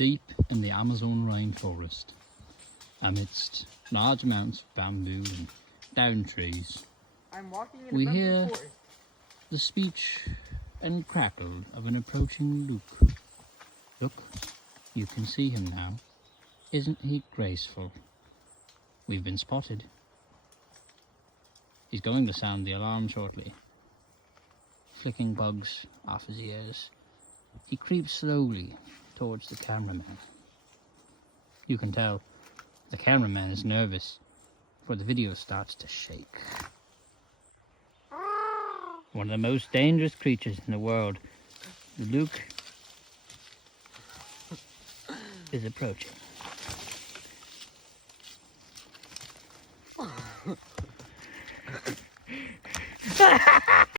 Deep in the Amazon rainforest, amidst large amounts of bamboo and down trees, we hear the speech and crackle of an approaching Luke. Look, you can see him now. Isn't he graceful? We've been spotted. He's going to sound the alarm shortly. Flicking bugs off his ears, he creeps slowly towards the cameraman. You can tell the cameraman is nervous, for the video starts to shake. One of the most dangerous creatures in the world, Luke, is approaching.